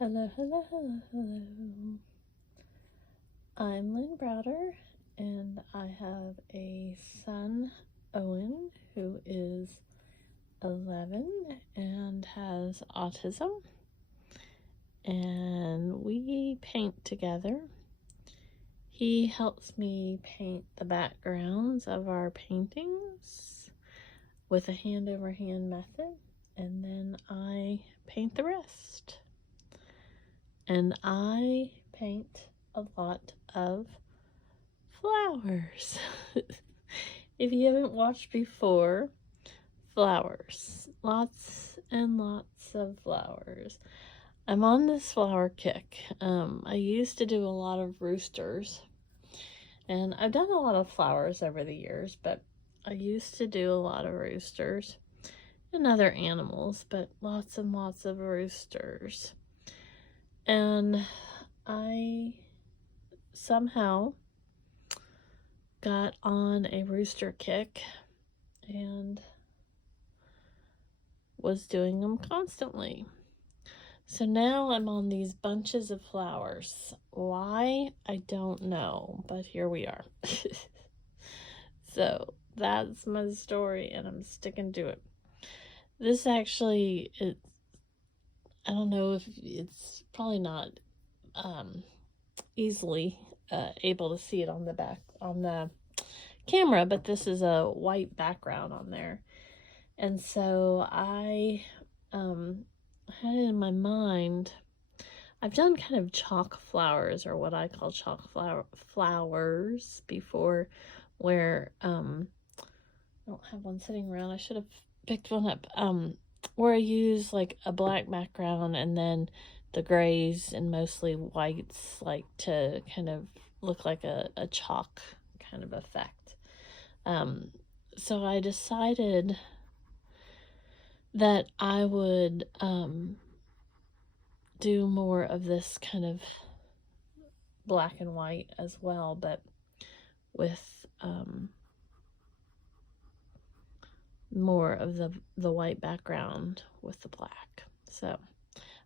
Hello, hello, hello, hello. I'm Lynn Browder, and I have a son, Owen, who is 11 and has autism. And we paint together. He helps me paint the backgrounds of our paintings with a hand-over-hand method, and then I paint the rest. And I paint a lot of flowers. If you haven't watched before, flowers. Lots and lots of flowers. I'm on this flower kick. I used to do a lot of roosters. And I've done a lot of flowers over the years, but I used to do a lot of roosters and other animals, but lots and lots of roosters. And I somehow got on a rooster kick and was doing them constantly. So now I'm on these bunches of flowers. Why? I don't know, but here we are. So that's my story, and I'm sticking to it. This actually, I don't know if it's probably not easily able to see it on the camera, but this is a white background on there. And so I had it in my mind. I've done kind of chalk flowers, or what I call chalk flowers before, where I don't have one sitting around. I should have picked one up. Where I use like a black background and then the grays and mostly whites, like to kind of look like a chalk kind of effect. So I decided that I would do more of this kind of black and white as well, but with more of the white background with the black. So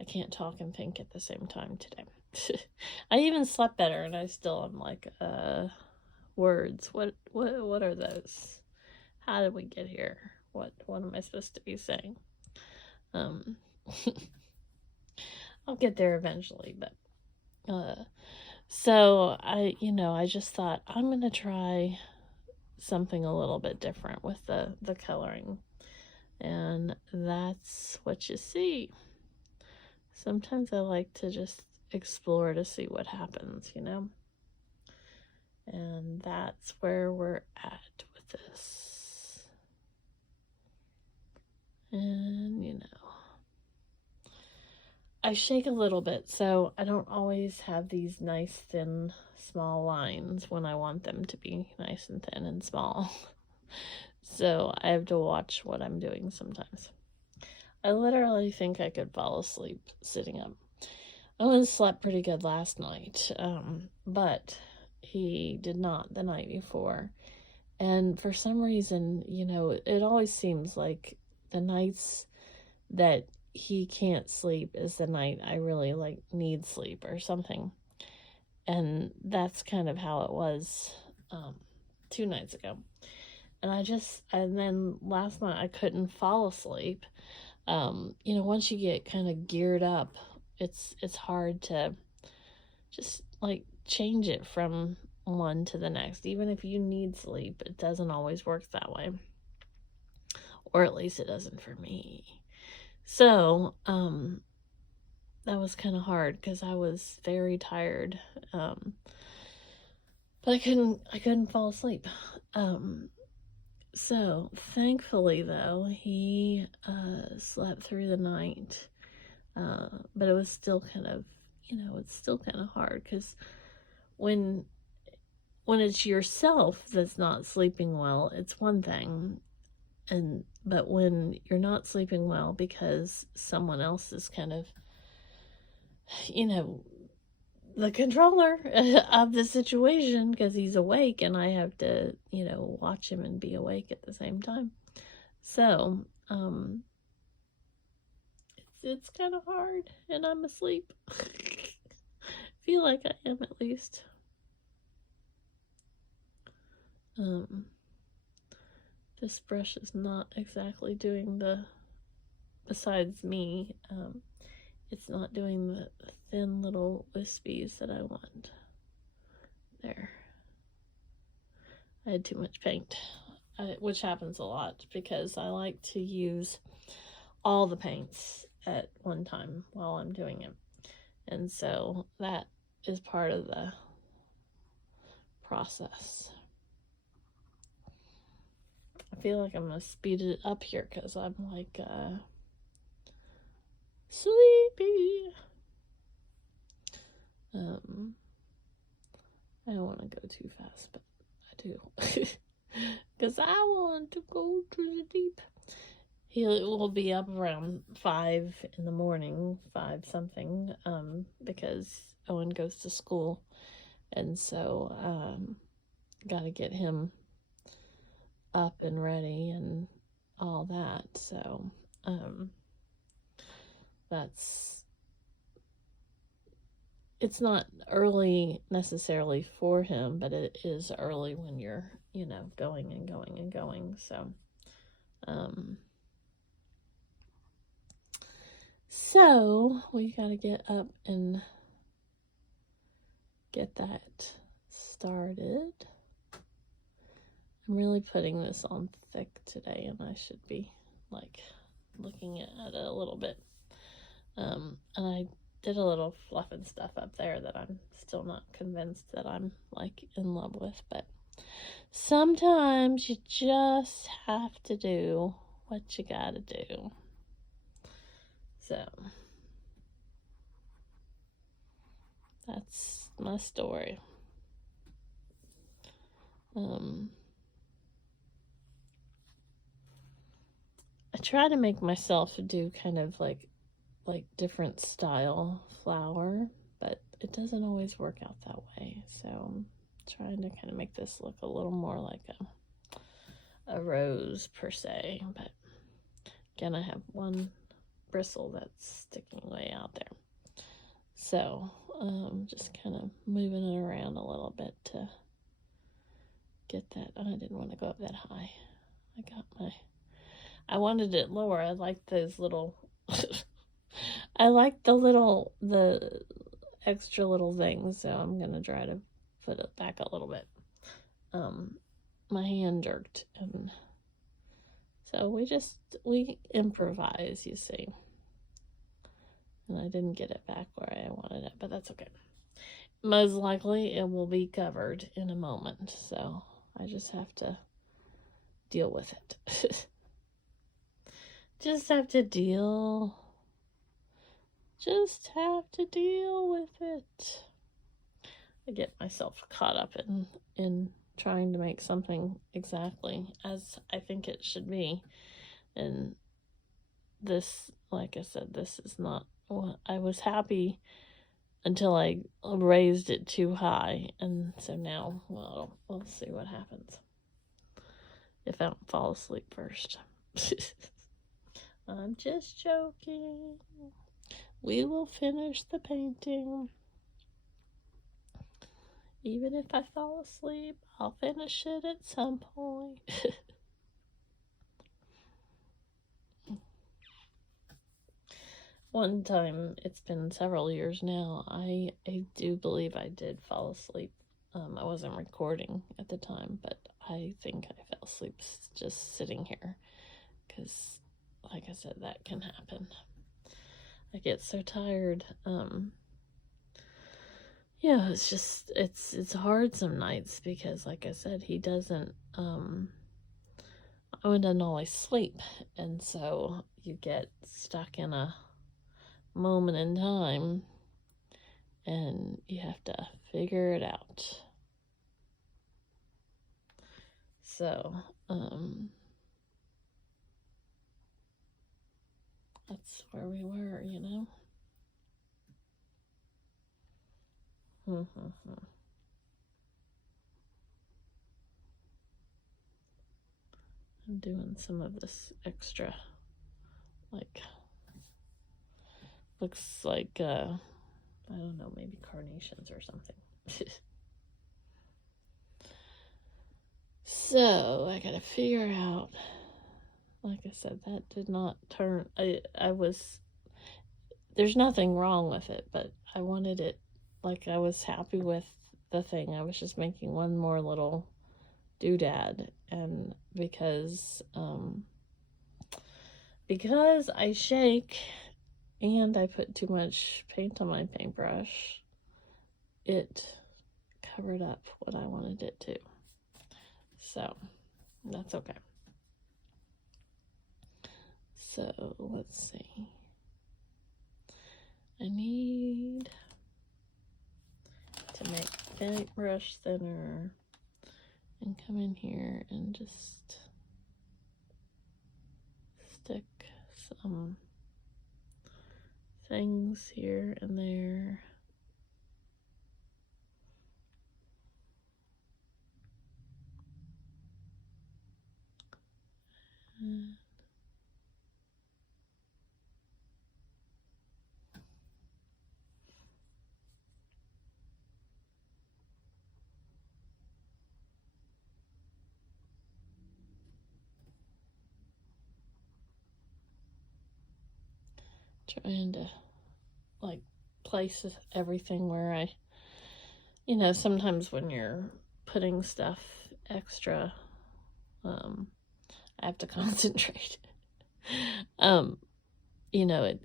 I can't talk and think at the same time today. I even slept better, and I still am like, words. What are those? How did we get here? What am I supposed to be saying? I'll get there eventually, but so I just thought I'm gonna try something a little bit different with the coloring, and that's what you see. Sometimes I like to just explore to see what happens, and that's where we're at with this. And I shake a little bit, so I don't always have these nice thin small lines when I want them to be nice and thin and small. So I have to watch what I'm doing sometimes. I literally think I could fall asleep sitting up. Owen slept pretty good last night, but he did not the night before. And for some reason, it always seems like the nights that he can't sleep is the night I really need sleep or something. And that's kind of how it was 2 nights ago. And then last night I couldn't fall asleep. Once you get kind of geared up, it's hard to just change it from one to the next. Even if you need sleep, it doesn't always work that way. Or at least it doesn't for me. So, that was kind of hard because I was very tired. But I couldn't fall asleep. So thankfully though, he slept through the night. But it was still kind of, it's still kind of hard because when it's yourself that's not sleeping well, it's one thing. But when you're not sleeping well because someone else is kind of, the controller of the situation because he's awake and I have to, watch him and be awake at the same time. So, it's kind of hard, and I'm asleep. Feel like I am, at least. This brush is not exactly doing the, besides me, it's not doing the thin little wispies that I want. There. I had too much paint, which happens a lot because I like to use all the paints at one time while I'm doing it. And so that is part of the process. I feel like I'm going to speed it up here because I'm like sleepy. I don't want to go too fast, but I do. Because I want to go to the deep. He will be up around 5 in the morning, 5 something, because Owen goes to school. And so, got to get him up and ready and all that. So, it's not early necessarily for him, but it is early when you're, going and going and going. So we got to get up and get that started. I'm really putting this on thick today, and I should be like looking at it a little bit. And I did a little fluff and stuff up there that I'm still not convinced that I'm like in love with, but sometimes you just have to do what you gotta do. So that's my story. I try to make myself do kind of like different style flower, but it doesn't always work out that way. So I'm trying to kind of make this look a little more like a rose per se, but again, I have one bristle that's sticking way out there. So just kind of moving it around a little bit to get that. I didn't want to go up that high. I wanted it lower. I like those little I like the extra little things, so I'm gonna try to put it back a little bit. My hand jerked, and so we improvise, you see. And I didn't get it back where I wanted it, but that's okay. Most likely it will be covered in a moment, so I just have to deal with it. Just have to deal with it. I get myself caught up in trying to make something exactly as I think it should be. And this, like I said, this is not what I was happy until I raised it too high. And so now, well, we'll see what happens if I don't fall asleep first. I'm just joking. We will finish the painting. Even if I fall asleep, I'll finish it at some point. One time, it's been several years now, I do believe I did fall asleep. I wasn't recording at the time, but I think I fell asleep just sitting here. Because, like I said, that can happen. I get so tired. Yeah, it's just, it's hard some nights because, like I said, he doesn't, Owen doesn't always sleep. And so you get stuck in a moment in time and you have to figure it out. So, that's where we were, you know? I'm doing some of this extra, like, Looks like, I don't know, maybe carnations or something. So, I gotta figure out, like I said, that did not turn, there's nothing wrong with it, but I wanted it, like, I was happy with the thing. I was just making one more little doodad, and because I shake and I put too much paint on my paintbrush, it covered up what I wanted it to. So, that's okay. So, let's see. I need to make paintbrush thinner and come in here and just stick some things here and there. Trying to, like, place everything where I, sometimes when you're putting stuff extra, I have to concentrate.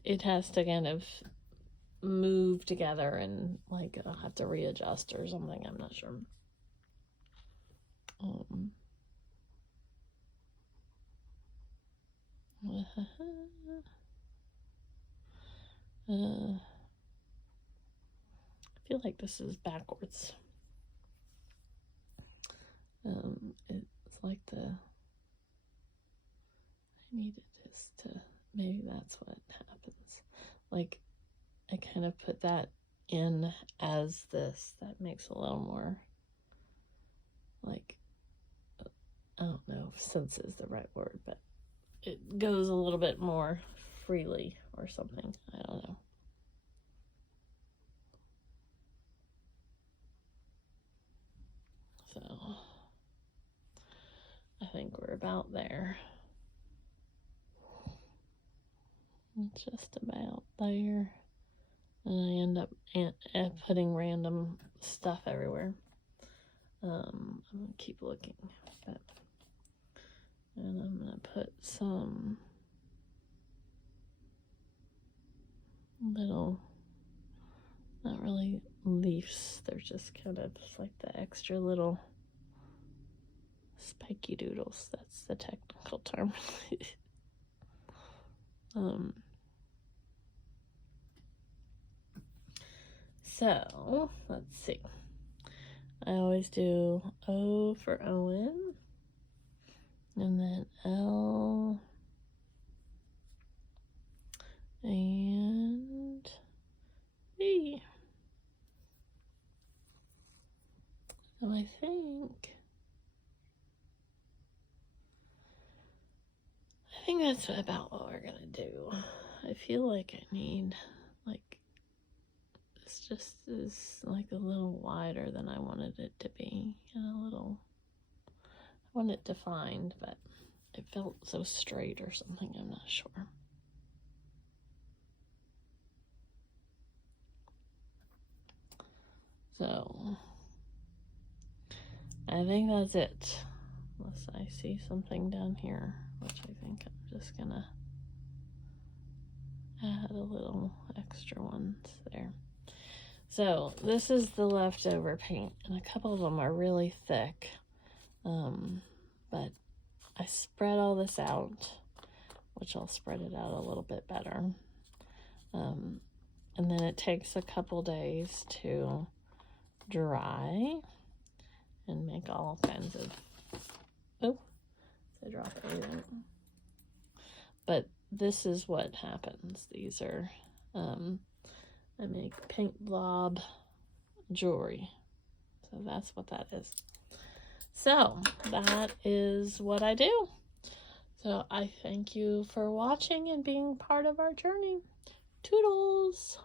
It has to kind of move together, and like I'll have to readjust or something. I'm not sure. I feel like this is backwards. It's like I needed this to, maybe that's what happens. Like, I kind of put that in as this. That makes a little more, like, I don't know if sense is the right word, but it goes a little bit more freely or something. I don't know. So, I think we're about there. Just about there. And I end up putting random stuff everywhere. I'm going to keep looking. And I'm going to put some little, not really leaves, they're just kind of like the extra little spiky doodles. That's the technical term. So, let's see. I always do O for Owen, and then L, and B. So I think that's about what we're gonna do. I feel like I need, like, this just is like a little wider than I wanted it to be, and a little, I want it defined, but it felt so straight or something, I'm not sure. So, I think that's it. Unless I see something down here, which I think I'm just gonna add a little extra ones there. So this is the leftover paint, and a couple of them are really thick, but I spread all this out, which I'll spread it out a little bit better, and then it takes a couple days to dry and make all kinds of, oh, I dropped everything. But this is what happens. These are, I make paint blob jewelry. So that's what that is. So that is what I do. So I thank you for watching and being part of our journey. Toodles! circles.